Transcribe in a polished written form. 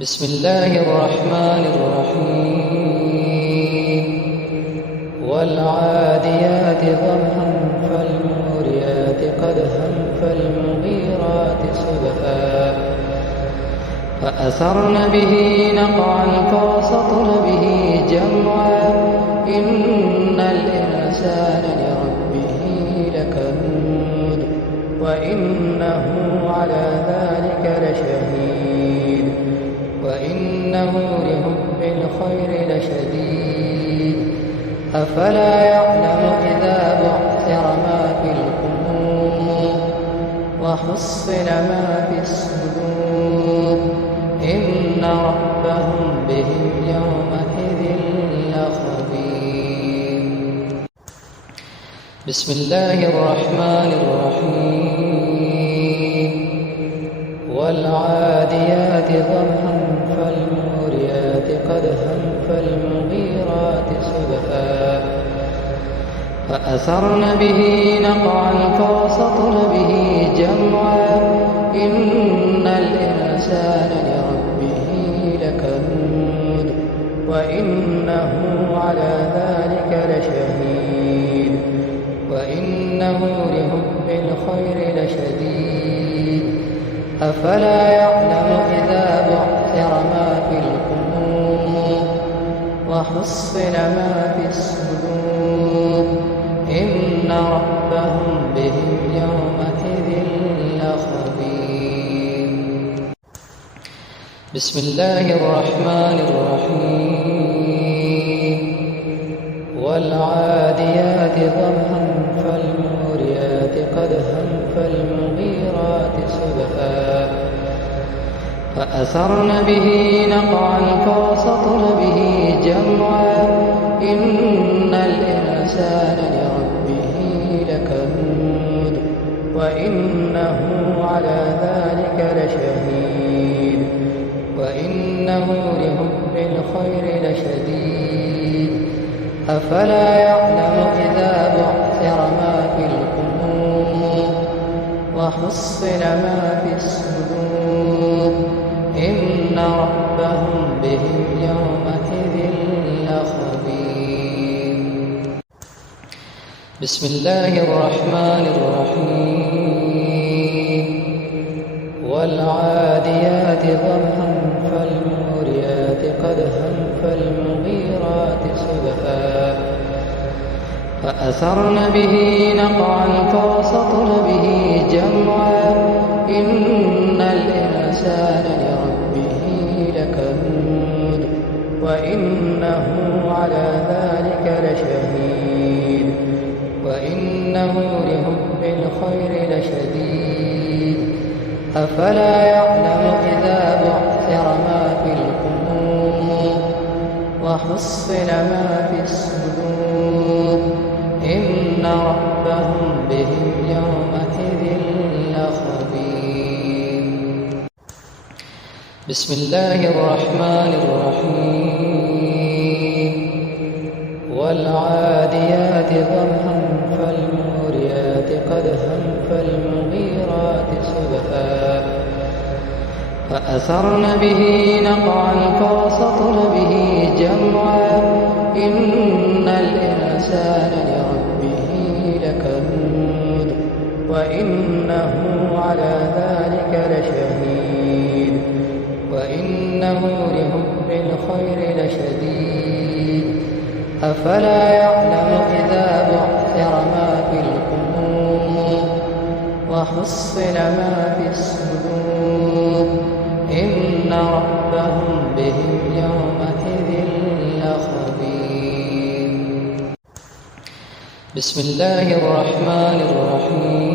بسم الله الرحمن الرحيم والعاديات ضبحا فالموريات قدحا فالمغيرات صبحا فأثرن به نقعا فوسطن به جمعا إن الإنسان لربه لكنود وإنه على ذلك لشهيد وإنه لحب الخير لشديد أفلا يعلم إذا بعثر ما في القبور وحصل ما في الصدور إن ربهم بهم يومئذ لخبير. بسم الله الرحمن الرحيم والعاديات ضبحا فالموريات قدحا فالمغيرات صبحا فأثرن به نقعا فوسطن به جمعا إن الإنسان لربه لكنود وإنه على ذلك لشهيد وإنه لحب الخير لشديد أفلا يعلم إذا بعثر ما في القبور وحصل ما في الصدور إن ربهم بهم يومئذ لخبير. بسم الله الرحمن الرحيم والعاديات ضبحا فالموريات قدحا فالمغيرات صبحا فأثرن به نقعا فوسطن به جمعا إن الإنسان لربه لكنود وإنه على ذلك لشهيد وإنه لحب الخير لشديد أفلا يعلم إذا بعثر ما في القبور وحصل ما في الصدور إن ربهم بهم يومئذ لخبير. بسم الله الرحمن الرحيم والعاديات ضبحا فالموريات قدحا فالمغيرات صبحا فأثرن به نقعا فوسطن به جمعا إن الإنسان لربه لكنود وإنه على ذلك لشهيد وإنه لحب الخير لشديد أفلا يعلم إذا بعثر ما في القبور وحصل ما في الصدور إن ربهم بهم يومئذ لخبير. بسم الله الرحمن الرحيم والعاديات ضبحا فالموريات قدحا فالمغيرات صبحا فأثرن به نقعا فوسطن به جمعا إن الإنسان لربه لكنود وإنه على ذلك لشهيد وإنه لحب الخير لشديد أفلا يعلم إذا بعثر ما في القبور وحصل ما في الصدور إن ربهم بهم يومئذ لخبير. بسم الله الرحمن الرحيم